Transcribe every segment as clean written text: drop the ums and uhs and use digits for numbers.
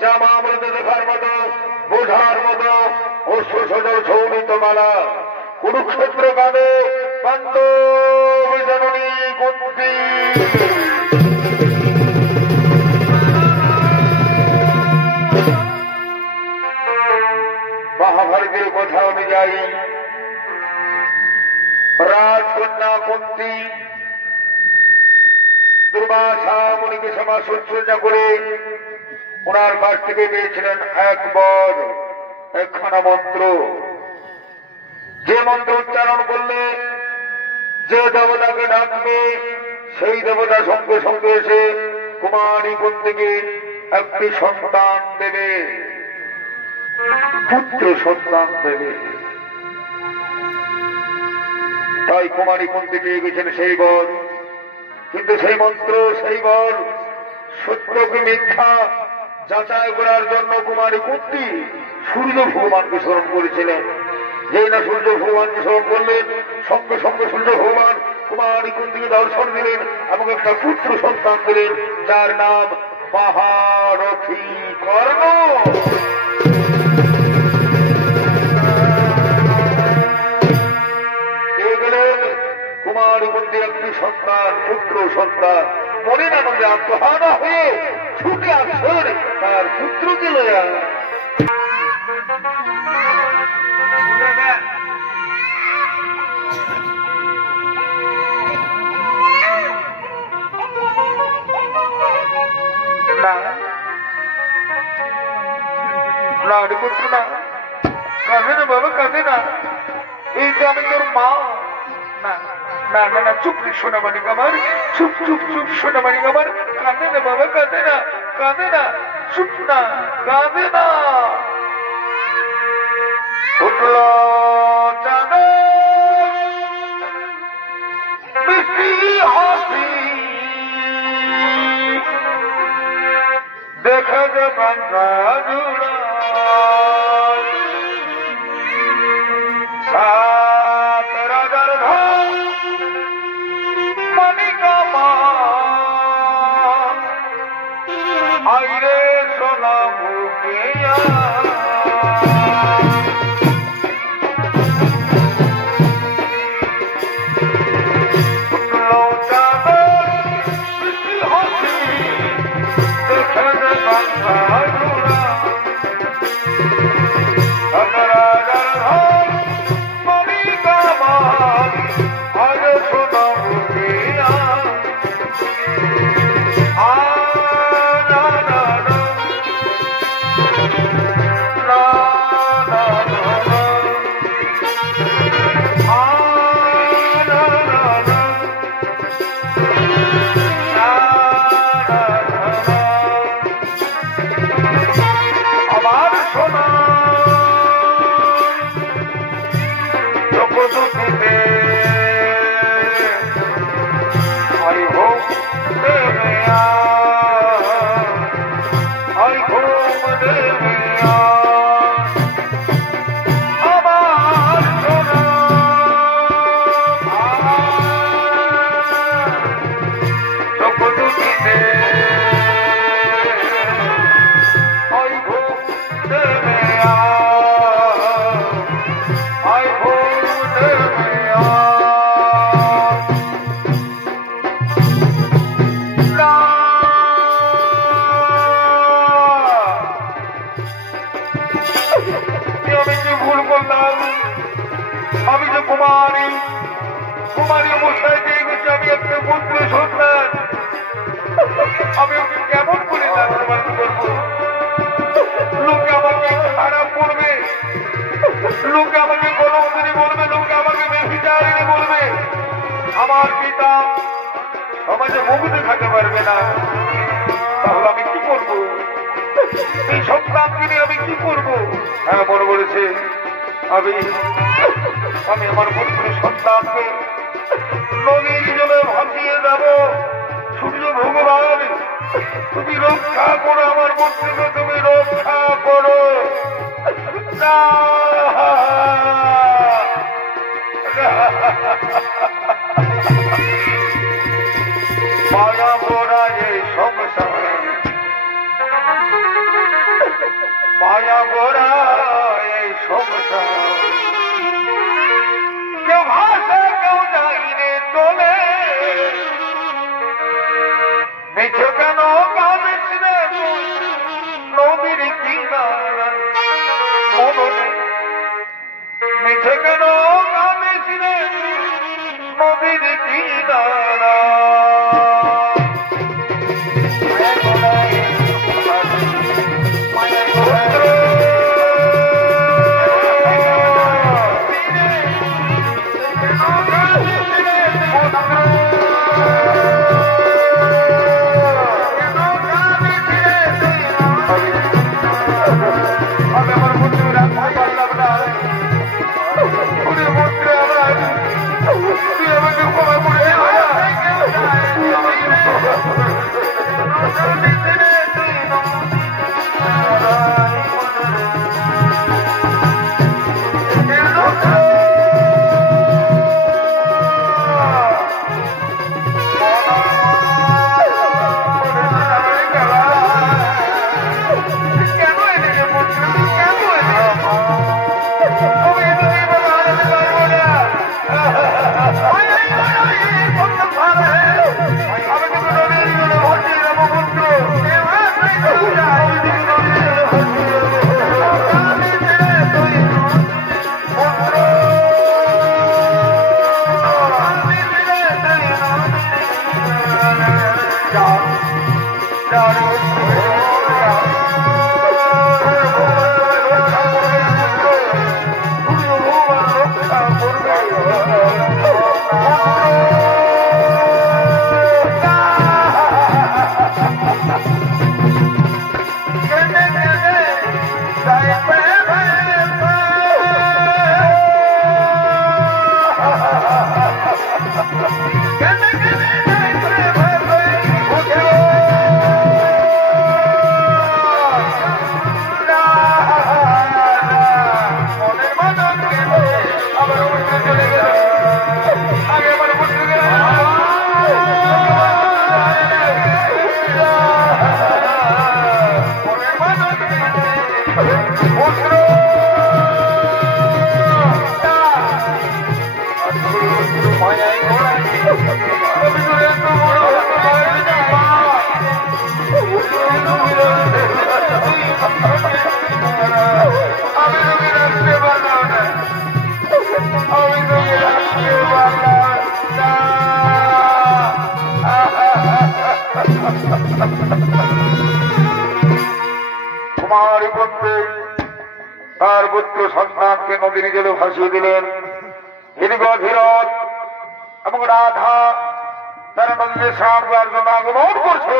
যা মামলাতে দেখার মতো বোঝার মতো অশ্রু সজল সৌনিত মালা কুরুক্ষেত্র কাঁদে পাণ্ডব জননী কুন্তি। মহাভারতের কথা অনুযায়ী রাজকন্যা কুন্তি দুর্বাসা মুনিকে সভা শুশ্রূষা করে ওনার কাছ থেকে পেয়েছিলেন এক বর, একখানা মন্ত্র। যে মন্ত্র উচ্চারণ করলে যে দেবতাকে ডাকবে সেই দেবতা সঙ্গে সঙ্গে এসে কুমারী কুন্তিকে একটি সন্তান দেবে, পুত্র সন্তান দেবে। তাই কুমারী কুন্তি পেয়ে গেছেন সেই বর। কিন্তু সেই মন্ত্র, সেই বর সত্য কি মিথ্যা যাচাই করার জন্য কুমারী কুন্তি সূর্য ভগবানকে স্মরণ করেছিলেন। যেই না সূর্য ভগবানকে স্মরণ করলেন, সঙ্গে সঙ্গে সূর্য ভগবান কুমারী কুন্তিকে দর্শন দিলেন এবং একটা পুত্র সন্তান দিলেন, যার নাম মহারথী কর্ণ। কুমারী কুন্তির একটি সন্তান, পুত্র সন্তান। মনের আনন্দে আত্মহারা হয়ে ছুটে আসেন তার পুত্রকে লয়া। না রে পুত্র, না কাঁদে না বাবা, কাঁদে না। এই যে আমি তোর মা। না না না না, চুপ শোনা মানিক আমার, চুপ চুপ চুপ শোনা মানিক আমার। কাঁদে না বাবা, কাঁদে না, কাঁদে না, চুপ না, কাঁদে না। উঠল চাঁদ মিষ্টি হাসি দেখে যে বাংলা জুড়া আইরে সোনা মুখিয়া আমি আমার পুত্র সন্তানকে নদীর জলে ভাসিয়ে দেব। সূর্য ভগবান, তুমি রক্ষা করো আমার পুত্রকে, তুমি রক্ষা করো। মায়া মোরা এই সংসার মায়া গোড়া এই সংসার কেউ ভাষা কেউ যাইরে চলে মিছে কেন কাঁদিস রে নদীর কিনারা মননে মিছে কেন কাঁদিস রে নদীর কিনারা কুমারী পুত্র তার পুত্র সন্তানকে নদীর জলে ভাসিয়ে দিলেন। এদিকে অধীরথ এবং রাধা তারা নদীতে স্নান করার জন্য আগমন করছে।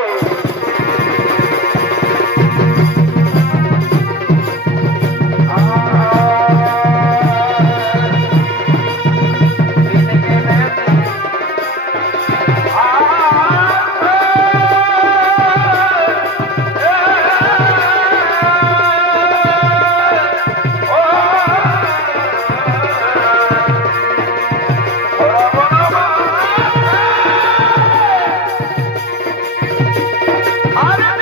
আরে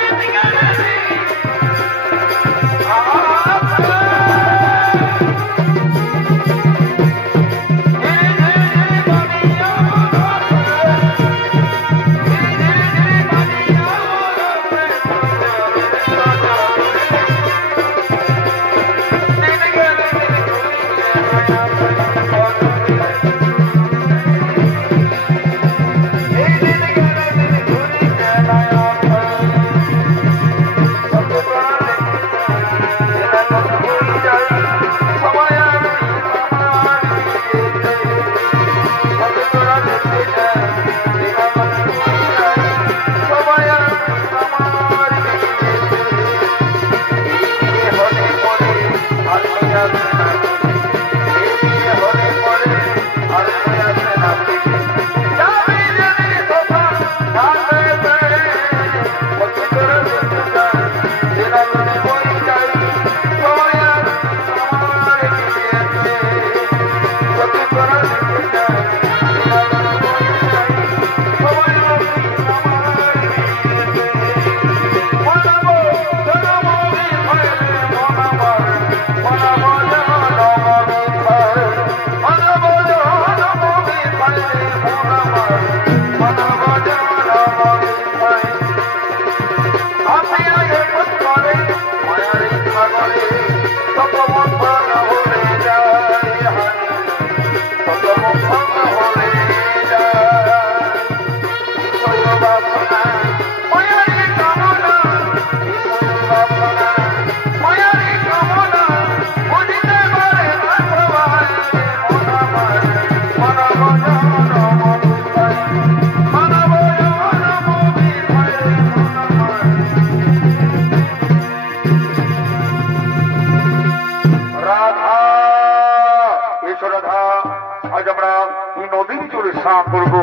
স্নান করবো,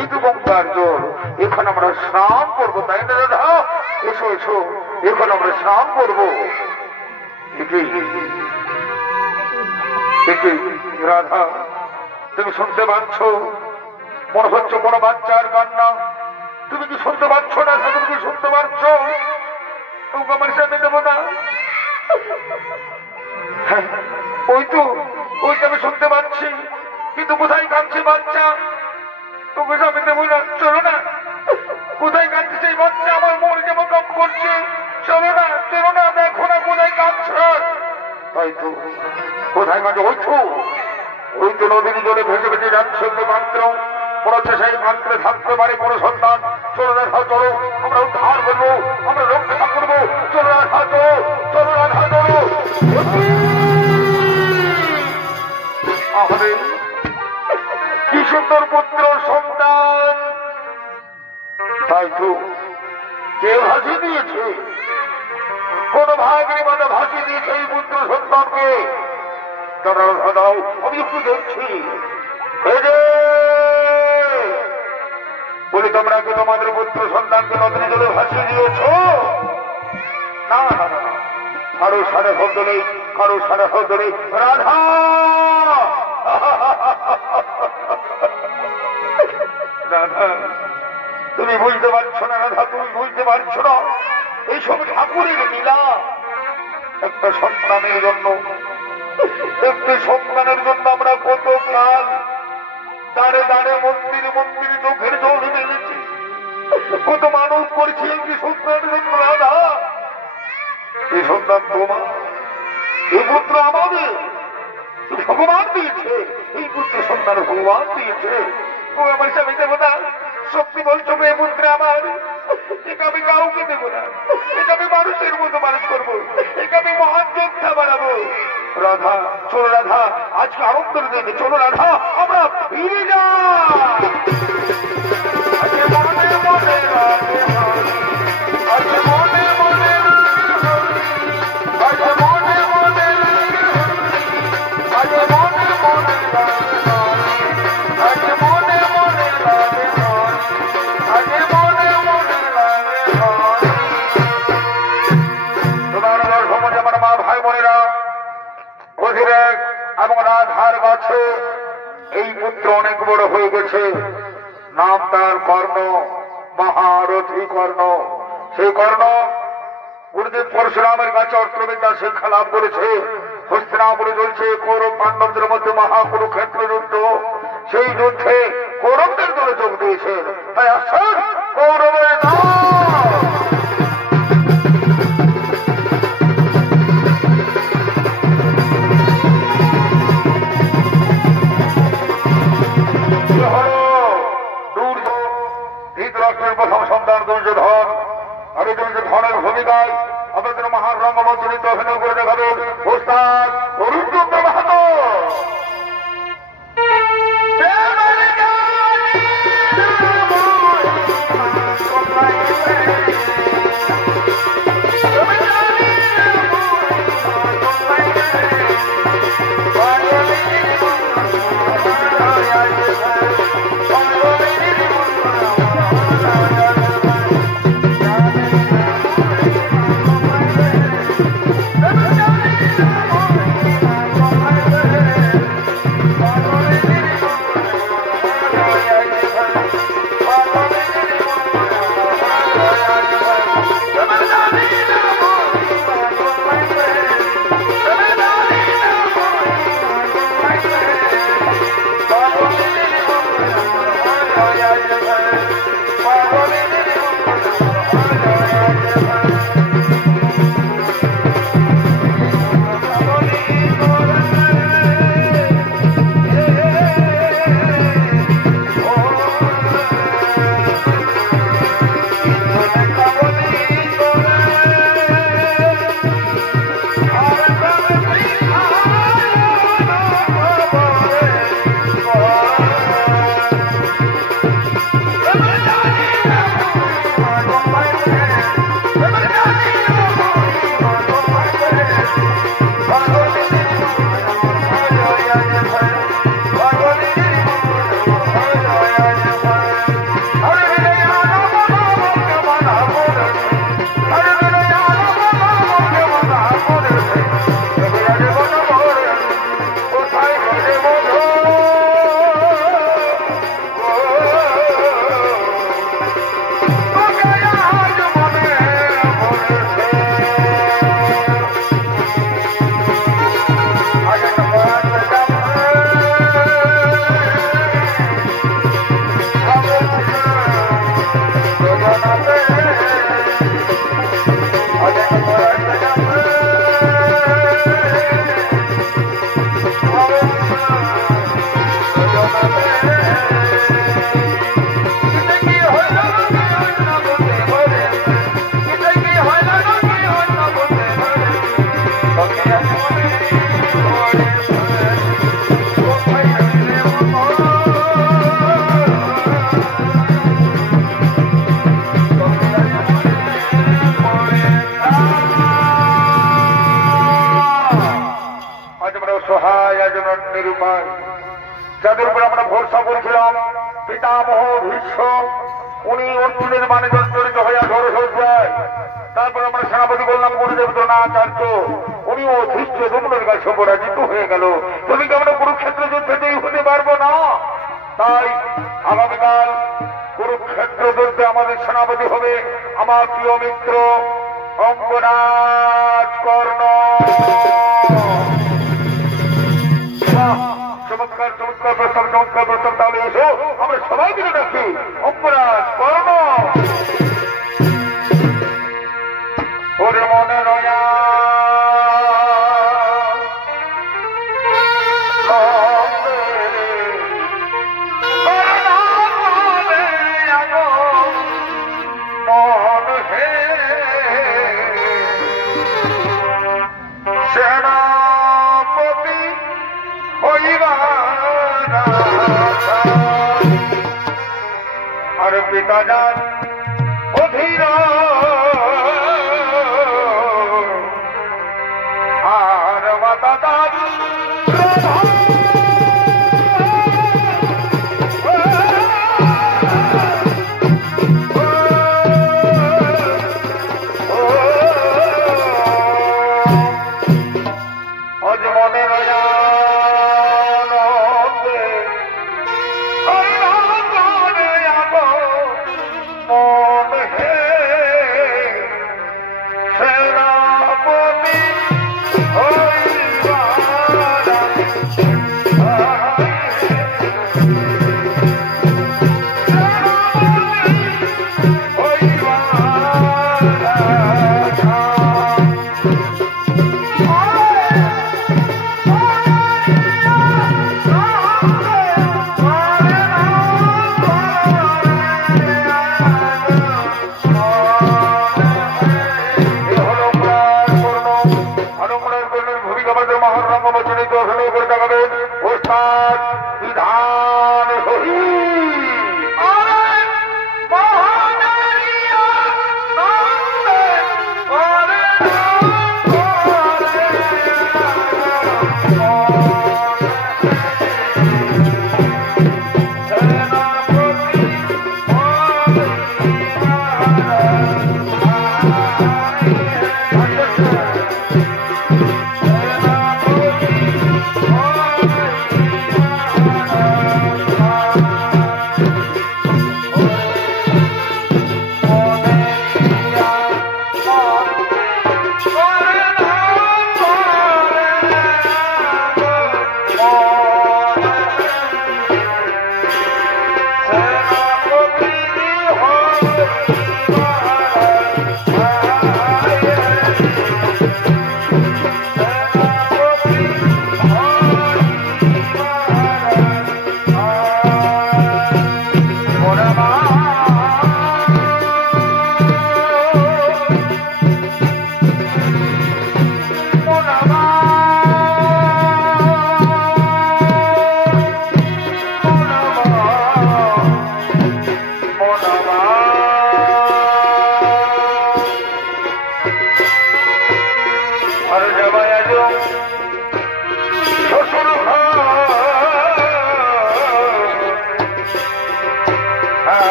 এই তো গঙ্গার জল, এখন আমরা স্নান করবো, তাই না রাধা? এসো এসো, এখন আমরা স্নান করবো। রাধা, তুমি শুনতে পাচ্ছ? মনে হচ্ছে কোনো বাচ্চার কান্না। তুমি কি শুনতে পাচ্ছ না? তুমি কি শুনতে পাচ্ছ? আমার সাথে দেবো না। ওই তো আমি শুনতে পাচ্ছি, কিন্তু কোথায় কাঁদছে বাচ্চা? তোকে আমি দেবো না, চলো না। কোথায় কাঁদছে সেই বাচ্চা? আমার মন কেমন কাম করছে। চলো না, দেখো না কোথায় কাঁদছে। তাই তো, কোথায় কাঁদছে? ওই তো নদীর জলে ভেসে ভেসে যাচ্ছে মাত্র। মনে হচ্ছে সেই মাত্রে থাকতে পারে কোনো সন্তান। চলো রাধা, চলো, আমরা উদ্ধার করবো, আমরা রক্ষা করবো। চলো রাধা, চলো রাধা, চলো। কি সুন্দর পুত্র সন্তান! তাই তো, কে ভাসিয়ে দিয়েছে? কোন ভাগের মতো ভাসিয়ে দিয়েছে এই পুত্র সন্তানকে। দাও, আমি একটু দেখছি। বলি, তোমরা কি তোমাদের পুত্র সন্তানকে নদীর জলে ভাসিয়ে দিয়েছ? না, কারো সারা শব্দ নেই, রাধা! রাধা, তুমি বুঝতে পারছো না রাধা, তুমি বুঝতে পারছো না। এইসব ঠাকুরের লীলা। একটা সন্তানের জন্য আমরা কত কাল দাঁড়ে দাঁড়ে মন্দির চোখের জল মেলেছি, কত মানুষ করছি একটি সন্তানের জন্য। রাধা, এই সন্তান তোমার, এই পুত্র আমাদের, ভগবান দিয়েছে। এই পুত্র সন্তান ভগবান দিয়েছে। ও আমার স্বামী দেবো না। সত্যি বলছো, এই পুত্র আমার। এটা আমি কাউকে দেবো না। এটা আমি মানুষের মতো মানুষ করবো। এটা আমি মহান যোদ্ধা বানাবো। রাধা, চলো রাধা, আজকে আনন্দের দিনে। চলো রাধা, আমরা ফিরে যাই। এবং রাধার কাছে এই পুত্র অনেক বড় হয়ে গেছে। নাম তার কর্ণ, মহারথী কর্ণ। সেই কর্ণ গুরুদেব পরশুরামের কাছে অস্ত্রবিদ্যা শিক্ষা লাভ করেছে। হস্তিনাপুরে চলছে কৌরব পাণ্ডবদের মধ্যে মহাকুরুক্ষেত্র যুদ্ধ। সেই যুদ্ধে কৌরবদের দলে যোগ দিয়েছেন। তাই আসেন কৌরবের নাম। প্রথম সন্তান দুর্যোধন, আর এই দুর্যোধনের ভূমিকায় আমাদের মহান রঙ্গমঞ্চনিত অভিনয় করে দেখাবেন ওস্তাদ অরুণচন্দ্র মাহাতো। যাদের উপর আমরা ভরসা করেছিলাম পিতামহ ভীষ্ম, উনি অর্জুনের মানে জর্জরিত হইয়া ঝড়সজ্জায়। তারপর আমরা সেনাপতি বললাম গুরুদেব দ্রোণাচার্য, উনিও ধৃষ্ট দুমনের কাছে পরাজিত হয়ে গেল। তুমি কি আমরা কুরুক্ষেত্র যুদ্ধেই হতে পারবো না? তাই আগামীকাল কুরুক্ষেত্র যুদ্ধে আমাদের সেনাপতি হবে আমার প্রিয় মিত্র অঙ্গরাজ কর্ণ। চমৎকার চমৎকার প্রস্তাব, চমৎকার প্রস্তাব। তাহলে এসো আমরা সবাই মিলে রাখি অঙ্গরাজ কর্ণ। ওর মনে রয়া মন হে সেনাপতি হইবা আর পিতা যান অধীর আর মাতা দাবি আজ মনে রয়া মন হে সেনাপতি হইবা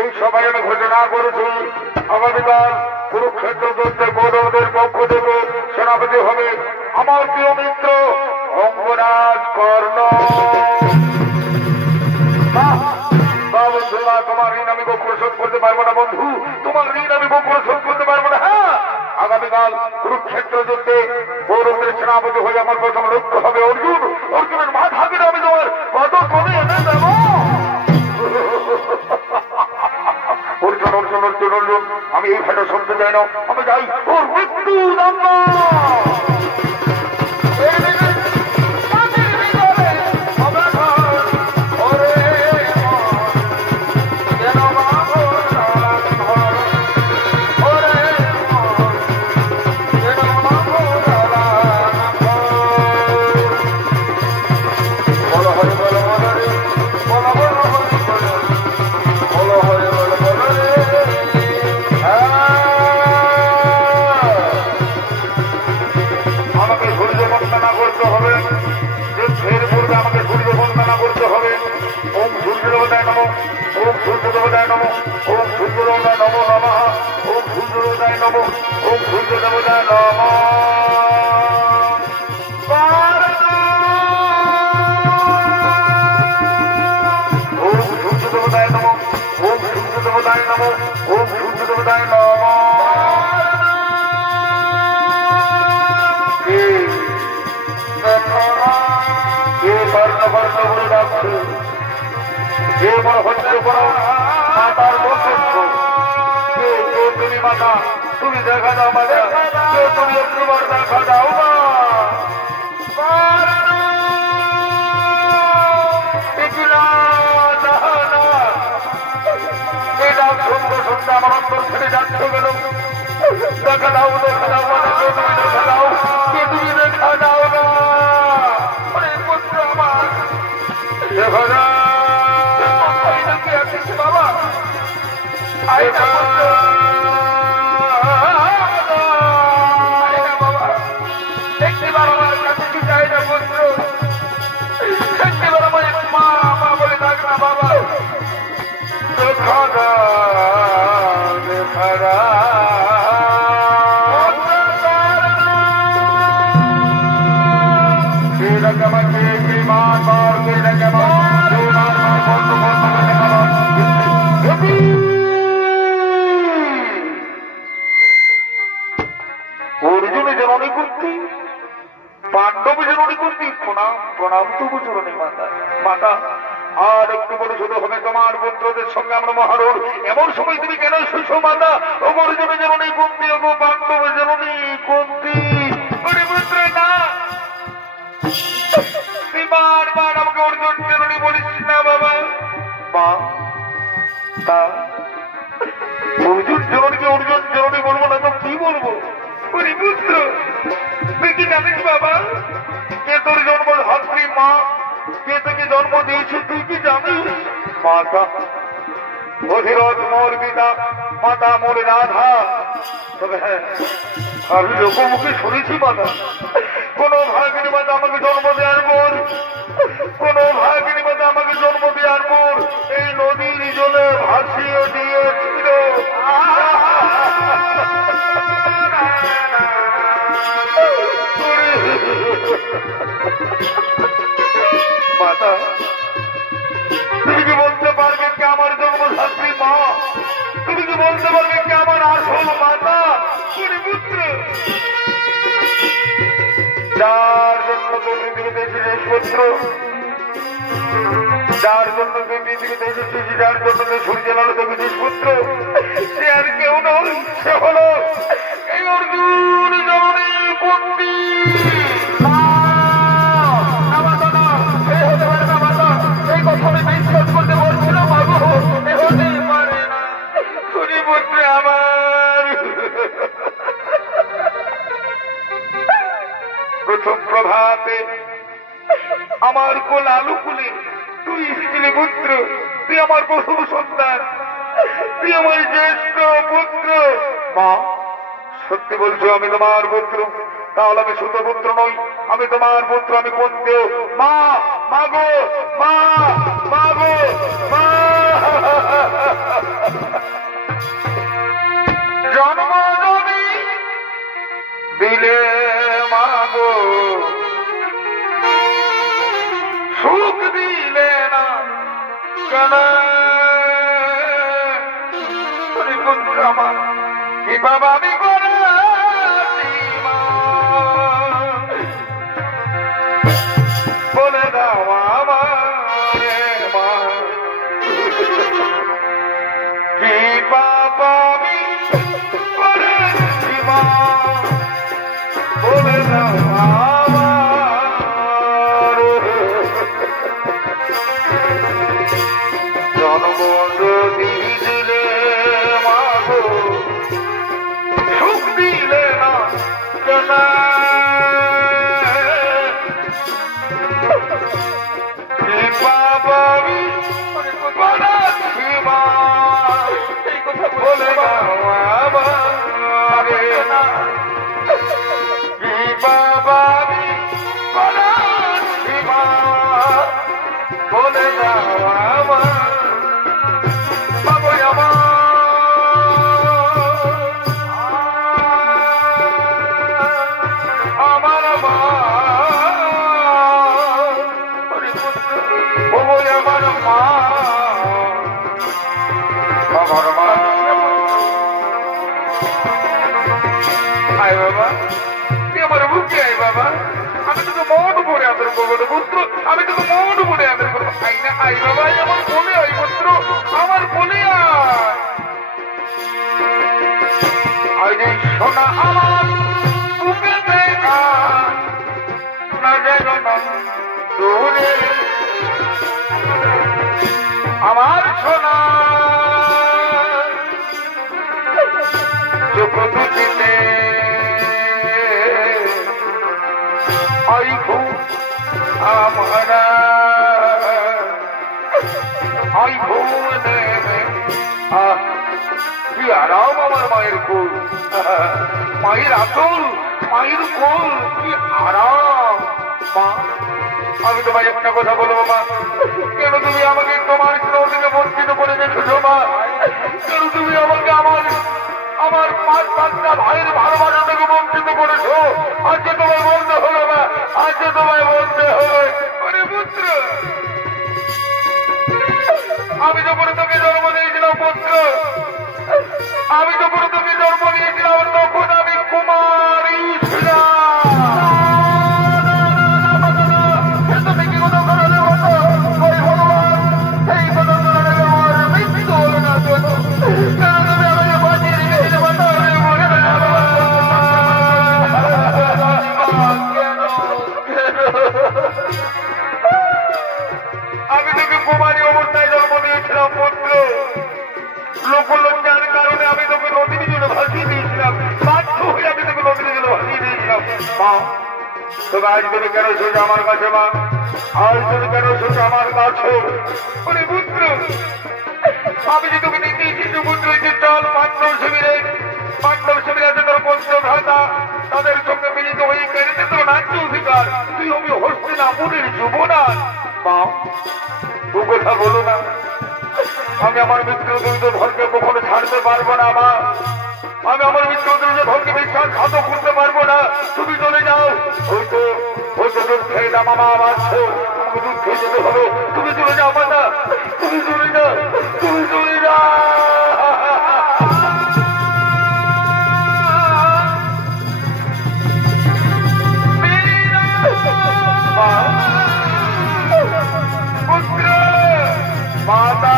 এই সবাই আমি ঘোষণা করেছি আগামীকাল কুরুক্ষেত্র যুদ্ধে কৌরবদের পক্ষ থেকে সেনাপতি হবে আমার প্রিয় মিত্র অঙ্গরাজ কর্ণ। তোমার ঋণ আমি কখনো শোধ করতে পারবো না বন্ধু, তোমার ঋণ আমি কখনো শোধ করতে পারবো না। হ্যাঁ, আগামীকাল কুরুক্ষেত্র যুদ্ধে কৌরবদের সেনাপতি হয়ে আমার প্রথম লক্ষ্য হবে অর্জুন। অর্জুনের মাথা থেকে আমি তোমার কত কমে এনে দেব। অর্জুন অর্জুন অর্জুন অর্জুন, আমি এই ভাটা শুনতে চাই না, আমি যাই ওর মৃত্যু দণ্ড। তুমি দেখা দাও মাতা, তুমি একবার দেখা দাও না। এই ডাক শুনতে শুনতে আমার অন্তর ছেড়ে যাচ্ছে গেল। দেখা দাও দেখা দাও মাতা, তুমি দেখা দাও, তুমি দেখা দাও না। পুত্র আমার দেখা দাও বাবা, একটিবার আমার কাছে কি চাই না পুত্র, একটিবার আমার মা মা বলে ডাক না বাবা। দেখা দেখা অর্জুনে জননী করতে, পাণ্ডব জননী করতে প্রণাম প্রণাম তবু জননী মাতা। মাতা আর একটু বড় ছোট হবে তোমার পুত্রদের সঙ্গে আমরা মহারণ, এমন সময় তুমি কেন শুনছো মাতা? ও অর্জুনে জননী করতে, ও পাণ্ডব জননী করতে পুত্র না, তুই বারবার আমাকে অর্জুন জননী বলিস না বাবা। মা তা অর্জুন জননীকে অর্জুন জননী বলবো না তো কি বলবো? পুত্র তুই কি জানিস বাবা কে তোর জন্ম ধাত্রী মা, কে তোকে জন্ম দিয়েছে তুই কি জানিস? মাতা অধিরথ মোর পিতা, মাতা মোর রাধা। তবে হ্যাঁ, আমি লোকমুখে শুনেছি মাতা কোন ভাগিনী মাতা আমাকে জন্ম দেওয়ার পর, কোন ভাগিনী মাতা আমাকে জন্ম দেওয়ার পর এই নদীর জলে ভাসিয়ে দিয়েছিল। মাতা তুমি কি বলতে পারবে কে আমার জন্মধাত্রী মা? তুমি কি বলতে পারবে কে আমার আসল মাতা? পুত্র যার জন্য তুই পৃথিবীতে এসেছিস পুত্র, যার জন্য তুই পৃথিবীতে এসেছিস, যার জন্য তুই সূর্যের আলো দেখেছিস পুত্র, সে আর কেউ নয়, সে হল এই অর্জুন জননী কুন্তি। এই কথা আমি বিশ্বাস করতে পারছি না বাবু, হতে পারে না। শুনি পুত্র আমার প্রথম প্রভাতে আমার কোল আলু কুলে তুই এসেছিলি পুত্র, তুই আমার প্রথম সন্তান, তুই আমার জ্যেষ্ঠ পুত্র। মা সত্যি বলছো আমি তোমার পুত্র? তাহলে আমি শুধু পুত্র নই, আমি তোমার পুত্র, আমি কুন্তি। মা মাগো মা মাগো মা কেন পুত্র আমার কি বাবা আমি করে বলে দাও আমার মা কি বাবা আমি করেছি মা বলে দাও আমার জন্ম যদি দিলে মাগো সুখ দিলে না কেন বাবা আমি করেছি মা এই কথা বলে দাও আমার কি বাবা আমি করেছি মা বলে দাও আমার বাবু আমার মা আমার মা আমার মা আয় বাবা তুই আমার বুকে আয় বাবা আমি তোকে মন ভরে আদর করবো পুত্র আমি তোকে মন ভরে আদর করবো আই না আই বাবা আমার বলে আয় পুত্র আমার বলে আয় রে সোনা আমার বুকে দেখা না যেন না দূরে আমার সোনা চোখ দুটিতে আইখু আমরা আইখু কি আরাম আমার মায়ের কোল মায়ের আচল মায়ের কোল কি আরাম মা আমি তোমায় একটা কথা বলবো মা কেন তুমি আমাকে তোমার স্নেহ থেকে বঞ্চিত করে রেখেছো মা কেন তুমি আমাকে আমার পাঁচ পাঁচটা ভাইয়ের ভালোবাসা থেকে বঞ্চিত করেছো আজকে তোমায় বলতে হলো না আজকে তোমায় বলতে হবে আরে পুত্র আমি যখন তোকে জন্ম দিয়েছিলাম পুত্র আমি যখন তোকে জন্ম দিয়েছিলাম তখন আমি কুমারী ছিলাম আমি তোকে কুমারী অবস্থায় জন্ম দিয়েছিলাম পুত্র লোকলজ্জার কারণে আমি তোকে নদীর জন্য ভাসিয়ে দিয়েছিলাম বাধ্য হয়ে আমি তোকে নদীর জন্য ভাসিয়ে দিয়েছিলাম মা তবে আজ তুমি কেন সোজা আমার কাছে মা আজ তুমি কেন সোজা আমার কাছে ওরে পুত্র আমি যে তোকে নিতে এসেছি পুত্র যে চল পাণ্ডব শিবিরে আছে তোর পঞ্চ ভ্রাতা তাদের সঙ্গে মিলিত হয়ে কেড়েছে তোর নাট্য অধিকার তুই আমি হস্তিনাপুরের যুবরাজ মা ও কথা বলো না আমি আমার মিত্র দুর্য ধনকে কখনো ছাড়তে পারবো না মা আমি আমার মিত্র দুর্য ধনকে বিশ্বাসঘাতক করতে পারবো না তুমি চলে যাও হয়তো দুধ খেয়ে না মামা আমার আমাকে দুধ খেয়ে যেতে হবে তুমি চলে যাও মাতা তুমি চলে যাও তুমি চলে যাও মাতা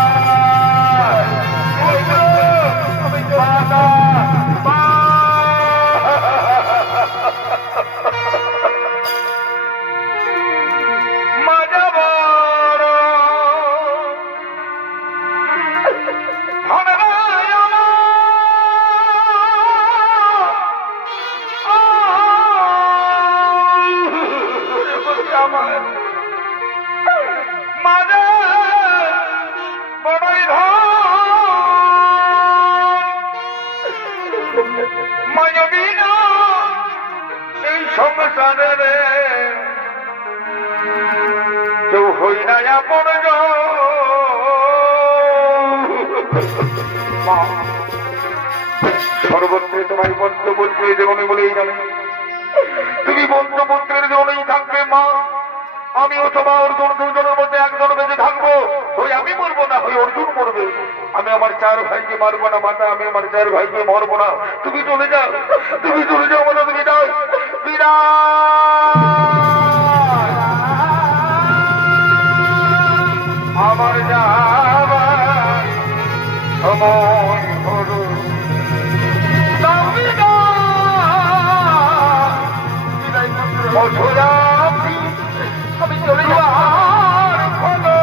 এই সংসারে কেউ হই না আপন সর্বত্রে তোমার পঞ্চপুত্রের জীবনে বলেই জানে তুমি পঞ্চপুত্রের জীবনেই থাকবে মা আমি অথবা অর্জুন দুজনের মধ্যে একজন বেঁচে থাকবো, ওই আমি মরবো না, ওই অর্জুন মরবে। আমি আমার চার ভাইকে মারবো না মাতা, আমি আমার চার ভাইকে মরবো না। তুমি চলে যাও, তুমি চলে যাও বলো, তুমি যাও। আমার যাবার সময় হলো, আমি চলে যাওয়ার হলো,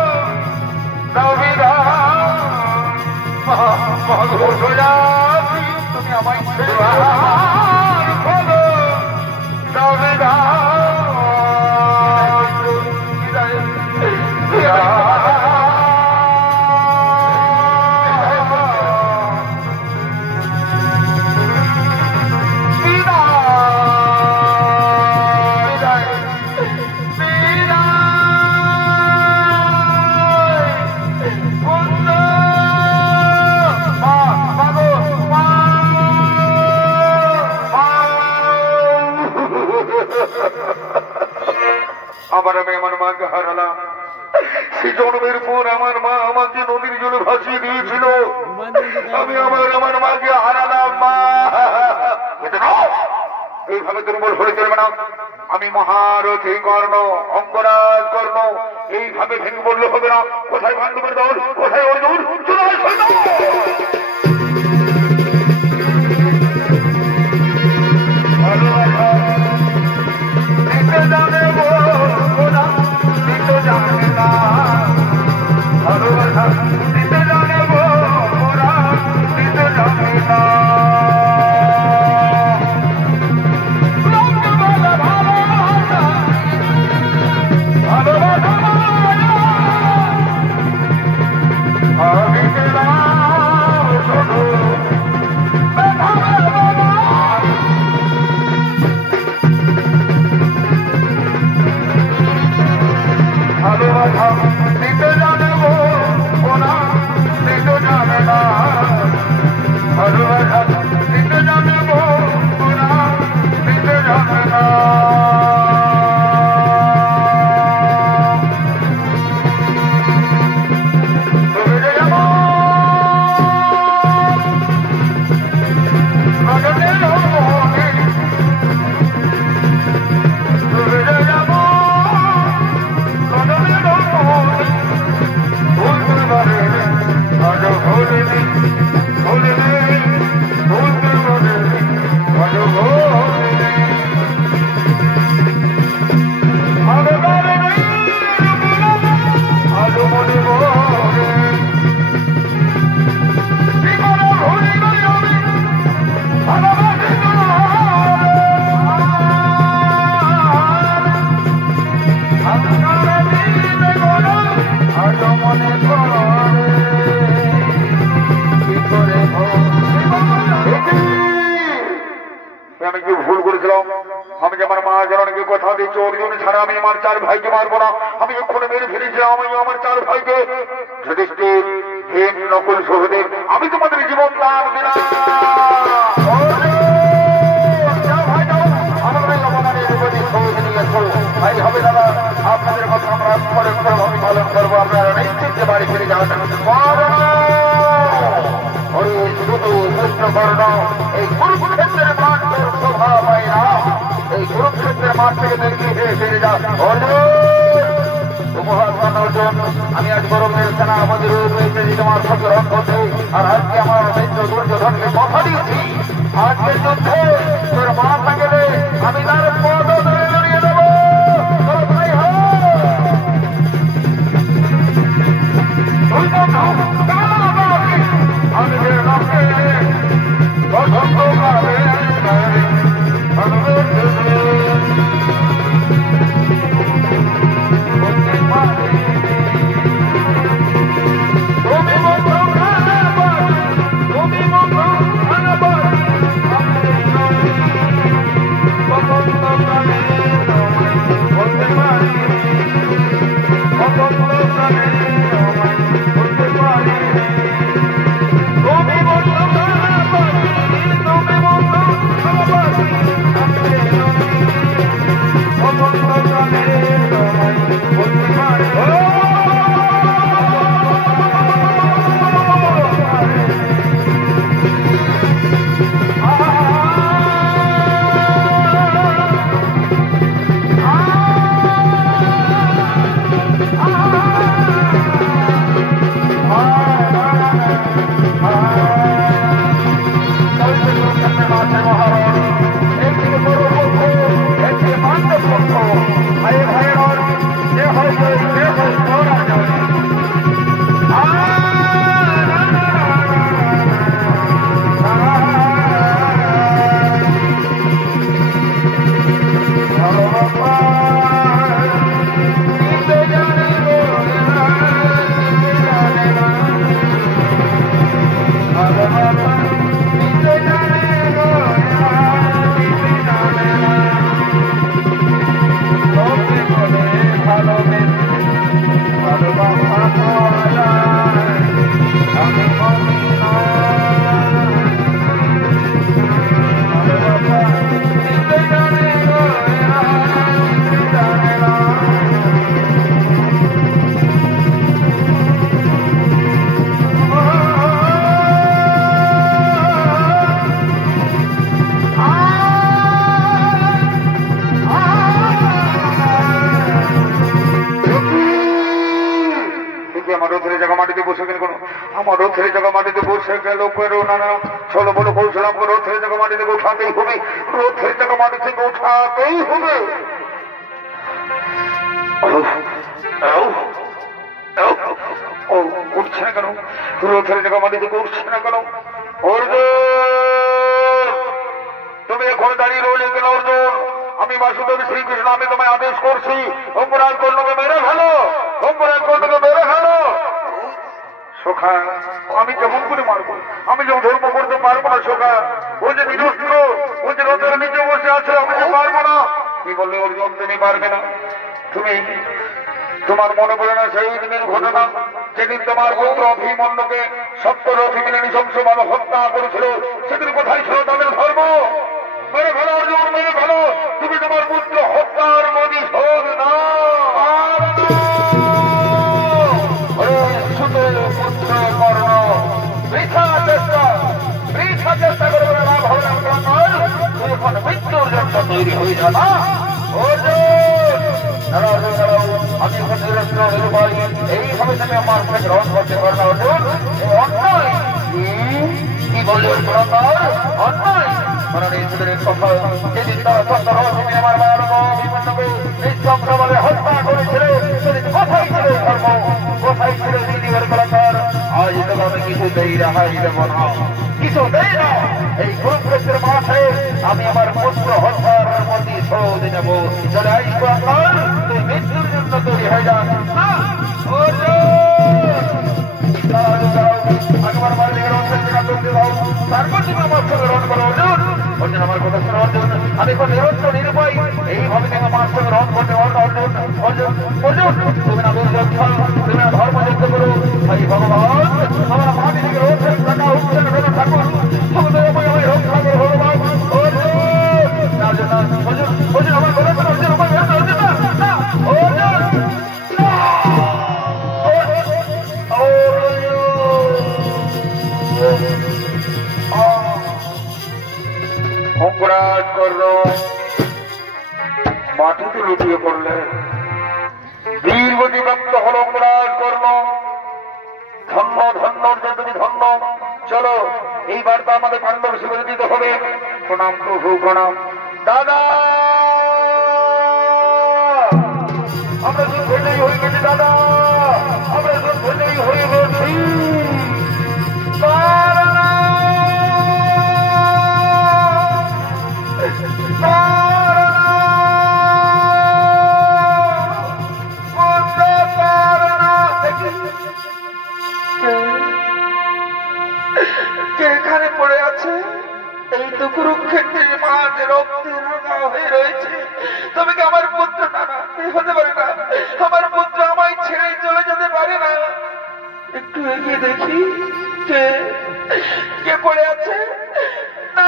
তুমি আমায় ছেড়ে হলো, আবার আমি আমার মাকে হারালাম। সে জন্মের পর আমার মা আমাকে নদীর জলে ভাসিয়ে দিয়েছিল, আমি আমার মাকে হারালাম। মা এইভাবে দুর্বল হয়ে চলবে না। আমি মহারথী কর্ণ, অঙ্গরাজ কর্ণ, এইভাবে ভেঙে বললে হবে না। কোথায় পাণ্ডবের দল, কোথায় অর্জুন? আমি কি ভুল করেছিলাম? আমি যে আমার মা জননীকে কথা দিচ্ছি অর্জুন ছাড়া আমি আমার চার ভাইকে মারবো না। আমি এক্ষুনি মেরে ফেলেছিলাম আমি আমার চার ভাইকে। যুধিষ্ঠির, ভীম, নকুল, সহদেব, আমি তোমাদের জীবন দান দিলাম। ভাই হবে দাদা, আপনাদের কথা আমরা পরস্পরভাবে পালন করবো। আপনারা নিশ্চিত বাড়ি ফিরে যাবেন। এই কুরুক্ষেত্রের মাঠ শোভা পায় না, এই কুরুক্ষেত্রের মাঠ থেকে দেখে ফিরে যা অর্জুন। আমি আজ গৌরবের সেনা আমাদের তোমার সংগ্রহণ করছি, আর আজকে আমার মিত্র দুর্যোধনকে কথা দিয়েছি আজকের যুদ্ধে তোর মা থাকলে আমি তার পদ ধরে জড়িয়ে দেবো। তুমি মাটিতে বসে গেল পেরো না চলো বলো কৌশলাম রথের জায়গা মাটি থেকে উঠাতেই হবে, রথের জায়গা মাটি থেকে উঠাতেই হবে। উঠছে না কেন? রথের জায়গা মাটি থেকে উঠছে না কেন? অর্জুন তুমি এখন দাঁড়িয়ে রইলে কেন অর্জুন? আমি বাসুদেব শ্রীকৃষ্ণ, আমি তোমায় আদেশ করছি অপরাধ কর্ণকে মেরে ফেলো, অপরাধ কর্ণকে মেরে ফেলো। সখা আমি কেমন করে মারবো? আমি যখন ধর্ম করতে পারবো না সখা, ও যে নিরস্ত্র, ও যে রথের নিচে বসে আছে, আমি যে পারবো না। কি বললে অর্জুন তুমি পারবে না? তুমি তোমার মনে পড়ে না সেই দিনের ঘটনা যেদিন তোমার পুত্র অভিমন্যুকে 70 রথী মিলে নৃশংসভাবে হত্যা করেছিল? সেদিন কোথায় ছিল তাদের ধর্ম? মেরে ফেলো অর্জুন, মেরে ফেলো। তুমি তোমার পুত্র হত্যার প্রতিশোধ না পুত্র কর্ণ বৃথা চেষ্টা করে লাভ হবে না। তুই এখন মৃত্যুর জন্য তৈরি হয়ে যাবা অর্জুন। আমি এখন নিরস্ত্র নিরুপায়, এইভাবে তুমি আমার সাথে গ্রহণ করতে পারো না অর্জুন। অন্যায় কি বললে অর্জুন? অন্যায় যেদিন তারা 70 আমার মানব অভিমন্যুকে নিঃশংসভাবে হত্যা করেছিল, সেদিন কোথায় ছিল ধর্ম, কোথায় ছিল নীতির কলাকার? আজ তো আমি কিছুতেই রেহাই দেব না, কিছুতেই না। এই কুরুক্ষেত্রের মাঠে আমি আমার পুত্র হত্যার প্রতিশোধ নেব। চলে আসবো তুই মৃত্যুর জন্য তৈরি হয়ে যা। আমার মালিকের তারপর তুমি আমার সঙ্গে রণ করো অর্জুন। অর্জুন আমার কথা শোনো অর্জুন, আমি এখন নিরস্ত্র নিরুপায়, এইভাবে তুমি আমার সঙ্গে রণ করতে পারো অর্জুন। অর্জুন অর্জুন তুমি না দুর্যোদ্ধ, তুমি না ধর্মযুদ্ধ করো। ভাই ভগবান আমার মালিকের রথের টাকা উঠছে না কেন ঠাকুর? আমি রক্ষা করো ভগবান। অর্জুন অর্জুন অর্জুন আমার কথা শোনো অর্জুন, আমার অর্জুন অপরাধ কর্ণ মাটিতে লুটিয়ে পড়লেন। বীর গতিপ্রাপ্ত হল অপরাধ কর্ণ। ধন্য ধন্য তুমি ধন্য। চলো এই বার্তা আমাদের পাণ্ডব শিবিরে দিতে হবে। প্রণাম প্রভু প্রণাম। দাদা আমরা যুদ্ধেই হয়ে গেছি, দাদা আমরা যুদ্ধেই হয়ে গেছি। এখানে পড়ে আছে, এই তো কুরুক্ষেত্রের মাঝে রক্তে রাঙা হয়ে রয়েছে। তবে কি আমার পুত্র? না না, হতে পারে না, আমার পুত্র আমায় ছেড়ে চলে যেতে পারে না। একটু এগিয়ে দেখি কে পড়ে আছে। না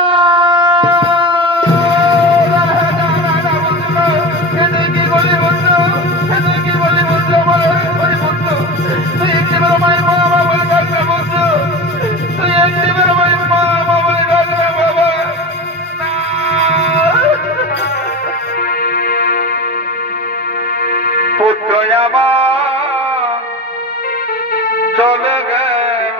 কি বলি বন্ধু, কি বলি বন্ধু, আমার পুত্র তুই একটি মায়ের মা মা বলে ডাক না বন্ধু, তুই একটি মায়ের মা মা বলে ডাক না বাবা। পুত্র আমার চলে গেল,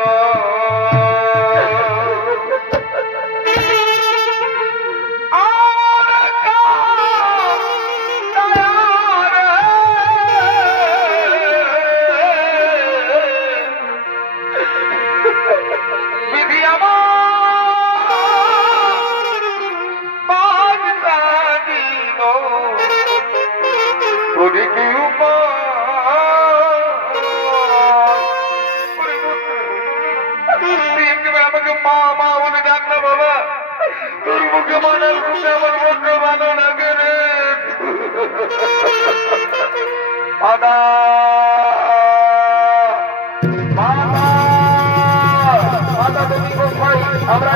আমরা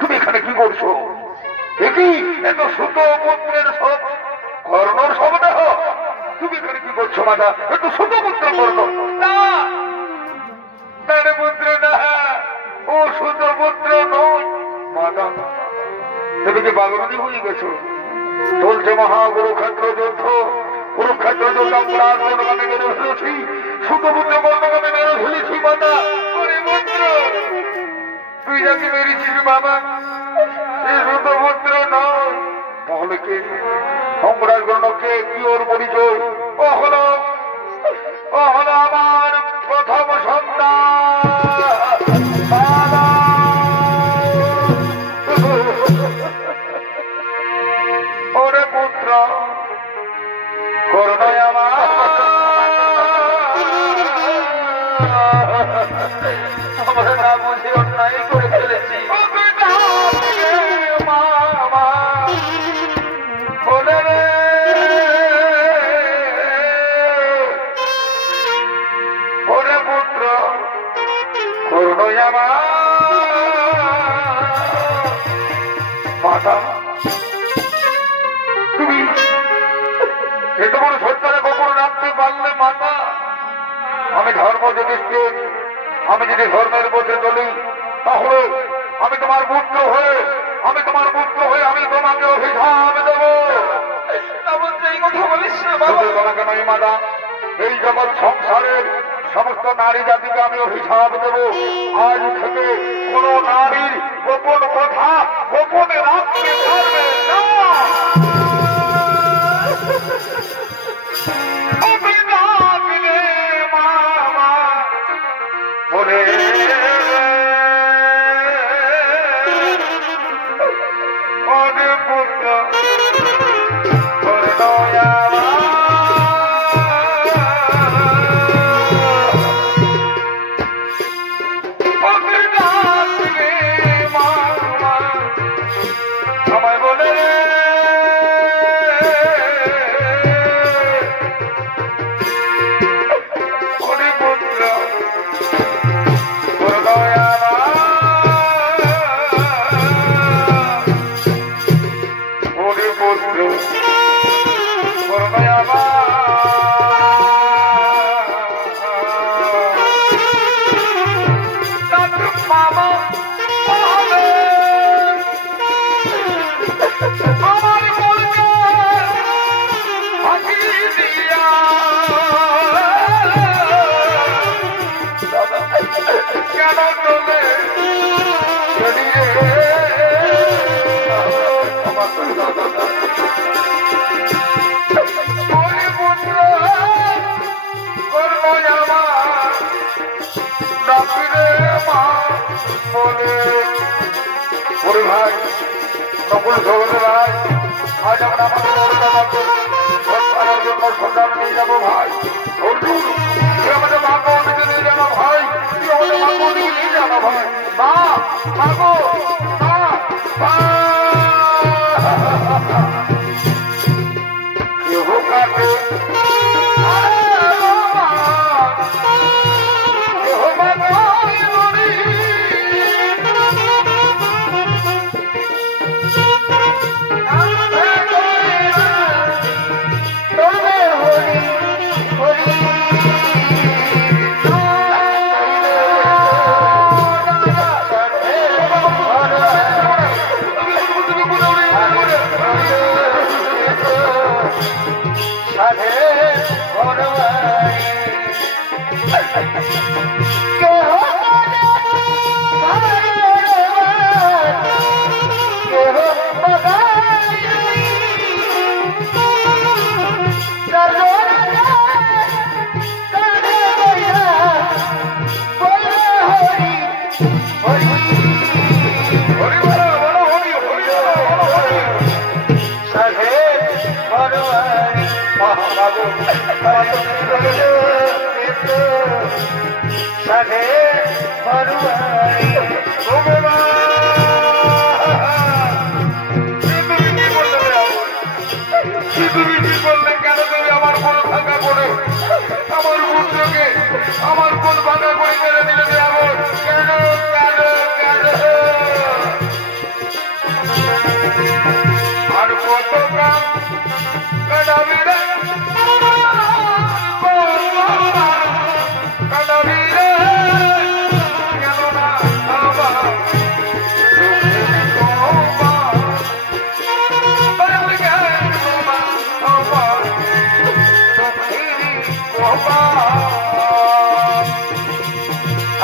তুমি এখানে কি করছো? দেখি এত ছোট পুত্রের সব কর্ণর শবদেহ, তুমি এখানে কি করছো মাতা? একটু ছোট পুত্র কর্ণ না, পুত্র না, ও ছোট পুত্র নয় মাতা। তুমি কি বাগরণী হয়ে গেছো? চলছে মহাগুরুক্ষেত্র যুদ্ধ, কুরুক্ষেত্র যোদ্ধার জন্য আমি মেরে ফেলেছি, সুতপুত্র কর্ণকে আমি মেরে ফেলেছি। মাতা মন্ত্র তুই যাকে মেরেছিস বাবা, সে সুতপুত্র নয়, তাহলে কে? সম্রাট কর্ণকে কি ওর পরিচয়? ও হলো আমার প্রথম সন্তান বাবা। ওরে পুত্র করুণায় আমার না বুঝে অন্যায় করে ফেলেছি। ওরে পুত্র করুণায় আমার মাতা, তুমি এত বড় সত্যারে কখনো রাখতে পারলে মাতা? আমি ধর্ম যুধিষ্ঠির, আমি যদি ধর্মের পথে চলি তাহলে আমি তোমার পুত্র হয়ে আমি তোমাকে অভিশাপ দেব। এই কথা বলিস তোমাকে নয় মাতা, এই জগৎ সংসারের সমস্ত নারী জাতিকে আমি অভিশাপ দেব। আজ থেকে কোন নারীর গোপন কথা গোপনে রাখতে পারবে না। ভাই নকুল সৌগত ভাই, আজ আমরা আমাদের জন্য সন্ধান নিয়ে যাবো ভাই। অর্জুন তুই আমাদের মাকে ওদিকে নিয়ে যাবো ভাই, তুই আমাদের মাকে ওদিকে নিয়ে যাবো ভাই। মা মাগো মা কেহ কাটে আমার কোন ভাঙা করে মেরে দিলে কেন আর কত কাম কাদাবিরা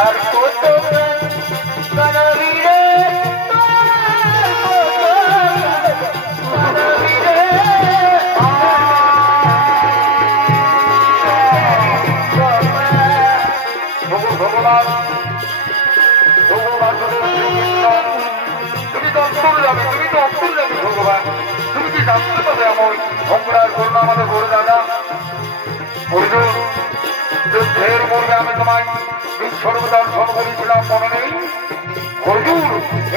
আর কত কানবিরে ভগবান ভগবান তুমি তো অন্তর যাবে, তুমি তো অন্তর যাবে ভগবান, তুমি কি জানতে পারবে এমন ভঙ্গড়ার করুন আমাদের বড় দাদা অর্জুন যুদ্ধের মূল্যে আমি তোমায় বিশ্বর্গদর্শন করেছিলাম মনে নেই? অর্জুন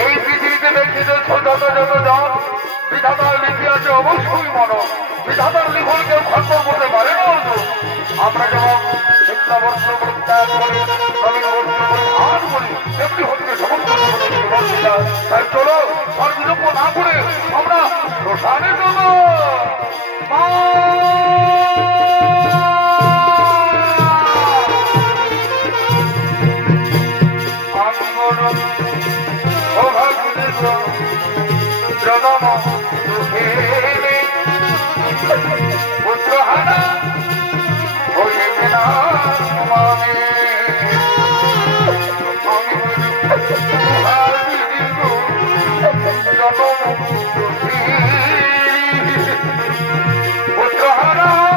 এই পৃথিবীতে ব্যক্তিদের যত যত জন বিধাতার লিখে আছে অবশ্যই মনো, বিধাতার লিখন কেউ খন্ড করতে পারে না অর্জুন। আমরা যেমন শিক্ষাবর্ষ প্রত্যাগ করি, নবীন বর্ষ পরিহার করি, তেমনি হচ্ছে সমস্ত তাই চলো আর বিলম্ব না করে আমরা শ্মশানে চলো। পুত্রহারা হইবে না মানে পুত্রহারা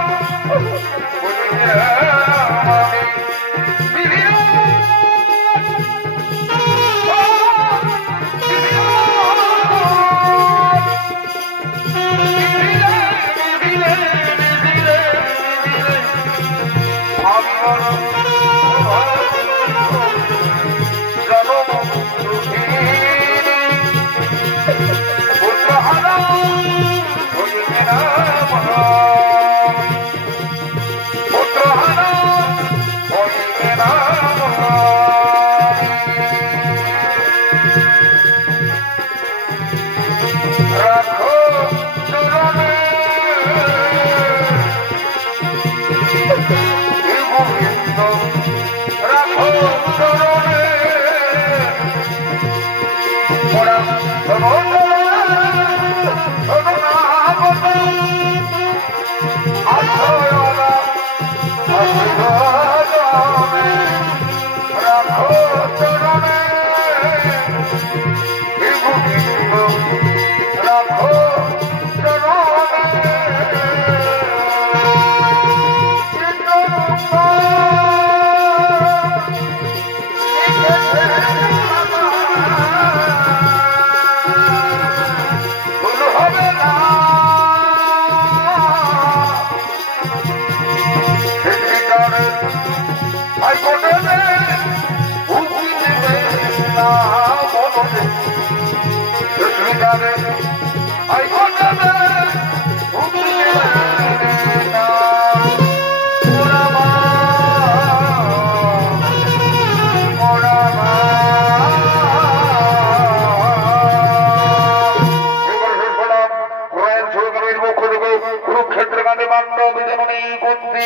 হইবে মানে কুরুক্ষেত্র গানে মান্ড বিজননী কুন্তি